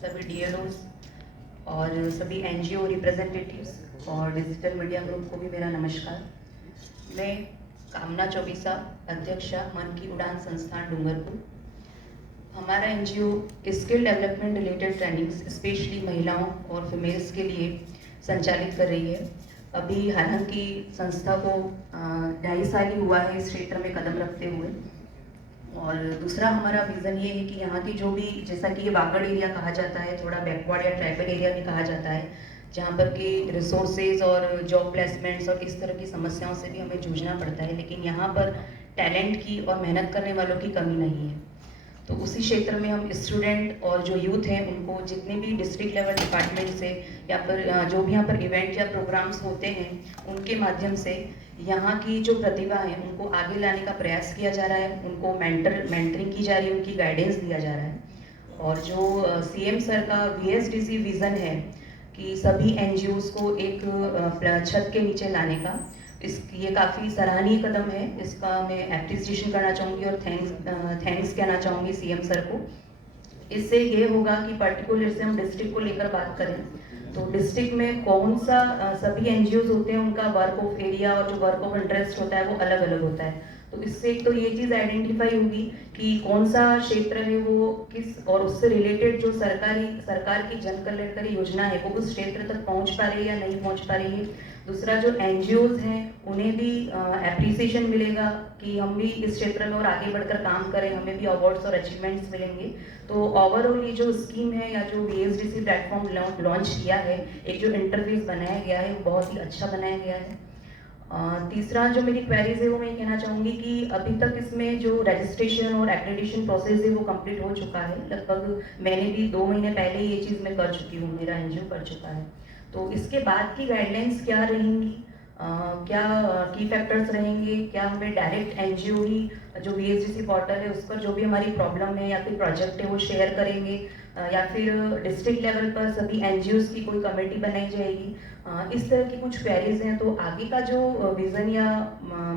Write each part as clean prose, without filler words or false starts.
सभी डीएलओज और सभी एनजीओ रिप्रेजेंटेटिव्स और डिजिटल मीडिया ग्रुप को भी मेरा नमस्कार। मैं कामना चौबीसा, अध्यक्षा मन की उड़ान संस्थान डूंगरपुर। हमारा NGO skill development related trainings specially महिलाओं और फीमेल्स के लिए संचालित कर रही है। अभी हालांकि संस्था को 2.5 साल ही हुआ है इस क्षेत्र में कदम रखते हुए। और दूसरा हमारा विज़न ये है कि यहाँ की जो भी, जैसा कि ये वागड़ एरिया कहा जाता है, थोड़ा बैकवर्ड या ट्राइबल एरिया भी कहा जाता है, जहाँ पर कि रिसोर्सेज और जॉब प्लेसमेंट्स और इस तरह की समस्याओं से भी हमें जूझना पड़ता है, लेकिन यहाँ पर टैलेंट की और मेहनत करने वालों की कमी नहीं है। तो उसी क्षेत्र में हम स्टूडेंट और जो यूथ हैं उनको जितने भी डिस्ट्रिक्ट लेवल डिपार्टमेंट से या फिर जो भी यहाँ पर इवेंट या प्रोग्राम्स होते हैं उनके माध्यम से यहाँ की जो प्रतिभा है उनको आगे लाने का प्रयास किया जा रहा है, उनको मेंटरिंग की जा रही है, उनकी गाइडेंस दिया जा रहा है। और जो सीएम सर का वीएसडीसी विज़न है कि सभी एनजीओज़ को एक छत के नीचे लाने का, ये काफ़ी सराहनीय कदम है। इसका मैं एप्रिसिएशन करना चाहूँगी और थैंक्स कहना चाहूँगी सीएम सर को। इससे ये होगा कि पर्टिकुलर से हम डिस्ट्रिक्ट को लेकर बात करें तो डिस्ट्रिक्ट में कौन सा सभी एनजीओज होते हैं, उनका वर्क ऑफ एरिया और जो वर्क ऑफ इंटरेस्ट होता है वो अलग अलग होता है। तो इससे एक तो ये चीज़ आइडेंटिफाई होगी कि कौन सा क्षेत्र है वो किस, और उससे रिलेटेड जो सरकार की जन कल्याणकारी योजना है वो उस क्षेत्र तक पहुंच पा रही है या नहीं पहुंच पा रही है। दूसरा, जो एनजीओज हैं उन्हें भी एप्रिसिएशन मिलेगा कि हम भी इस क्षेत्र में और आगे बढ़कर काम करें, हमें भी अवार्ड्स और अचीवमेंट्स मिलेंगे। तो ओवरऑल ये जो स्कीम है या जो वीएसडीसी प्लेटफॉर्म लॉन्च किया है, एक जो इंटरफेस बनाया गया है वो बहुत ही अच्छा बनाया गया है। तीसरा जो मेरी क्वेरीज है वो मैं कहना चाहूँगी कि अभी तक इसमें जो रजिस्ट्रेशन और एक्रेडिटेशन प्रोसेस है वो कंप्लीट हो चुका है। लगभग मैंने भी 2 महीने पहले ये चीज़ मैं कर चुकी हूँ, मेरा एनजीओ कर चुका है। तो इसके बाद की गाइडलाइंस क्या रहेंगी, क्या की फैक्टर्स रहेंगे, क्या हमें डायरेक्ट एनजीओ ही जो वीएसडीसी पोर्टल है उस पर जो भी हमारी प्रॉब्लम है या फिर प्रोजेक्ट है वो शेयर करेंगे, या फिर डिस्ट्रिक्ट लेवल पर सभी एनजीओज की कोई कमेटी बनाई जाएगी। इस तरह की कुछ क्वेरीज हैं। तो आगे का जो विज़न या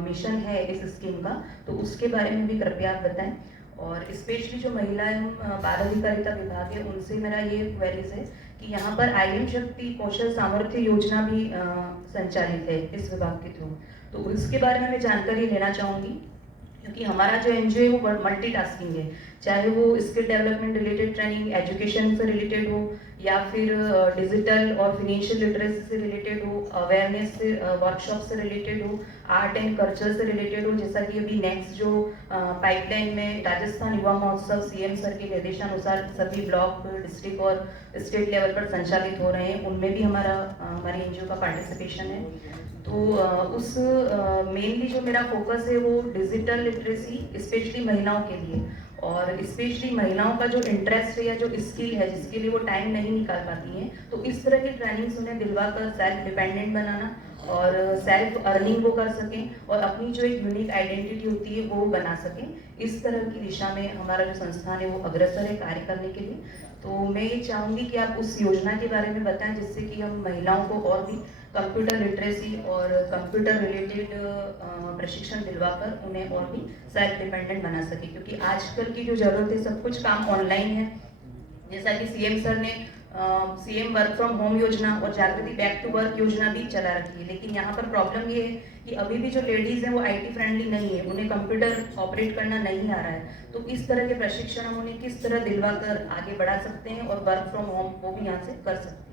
मिशन है इस स्कीम का, तो उसके बारे में भी कृपया आप बताएं। और स्पेशली जो महिला एवं बाल अधिकारिता विभाग है उनसे मेरा ये क्वेरीज है कि यहाँ पर आईएम शक्ति कौशल सामर्थ्य योजना भी संचालित है इस विभाग के थ्रू, तो इसके बारे में मैं जानकारी लेना चाहूँगी। क्योंकि हमारा जो एनजीओ है वो मल्टीटास्किंग है, चाहे वो skill development related training education से रिलेटेड हो या फिर डिजिटल और फिनेंशियल लिटरेसी से रिलेटेड हो, अवेयरनेस से वर्कशॉप से रिलेटेड हो, आर्ट एंड कल्चर से रिलेटेड हो। जैसा कि अभी नेक्स्ट जो पाइपलाइन में राजस्थान युवा महोत्सव सीएम सर के निर्देशानुसार सभी ब्लॉक, डिस्ट्रिक्ट और स्टेट लेवल पर संचालित हो रहे हैं, उनमें भी हमारी एनजीओ का पार्टिसिपेशन है। तो उस मेनली जो मेरा फोकस है वो डिजिटल लिटरेसी स्पेशली महिलाओं के लिए, और स्पेशली महिलाओं का जो इंटरेस्ट है या जो स्किल है जिसके लिए वो टाइम नहीं निकाल पाती हैं, तो इस तरह की ट्रेनिंग्स उन्हें दिलवा कर सेल्फ डिपेंडेंट बनाना और सेल्फ अर्निंग वो कर सकें और अपनी जो एक यूनिक आइडेंटिटी होती है वो बना सकें। इस तरह की दिशा में हमारा जो संस्थान है वो अग्रसर है कार्य करने के लिए। तो मैं ये चाहूँगी कि आप उस योजना के बारे में बताएं जिससे कि हम महिलाओं को और भी कंप्यूटर लिटरेसी और कंप्यूटर रिलेटेड प्रशिक्षण दिलवाकर उन्हें और भी सेल्फ डिपेंडेंट बना सके, क्योंकि आजकल की जो ज़रूरत है सब कुछ काम ऑनलाइन है। जैसा कि सीएम सर ने सीएम वर्क फ्रॉम होम योजना और जागृति बैक टू वर्क योजना भी चला रखी है, लेकिन यहाँ पर प्रॉब्लम ये है कि अभी भी जो लेडीज़ हैं वो आईटी फ्रेंडली नहीं है, उन्हें कंप्यूटर ऑपरेट करना नहीं आ रहा है। तो इस तरह के प्रशिक्षण हम उन्हें किस तरह दिलवा कर आगे बढ़ा सकते हैं और वर्क फ्रॉम होम वो भी यहाँ से कर सकते हैं।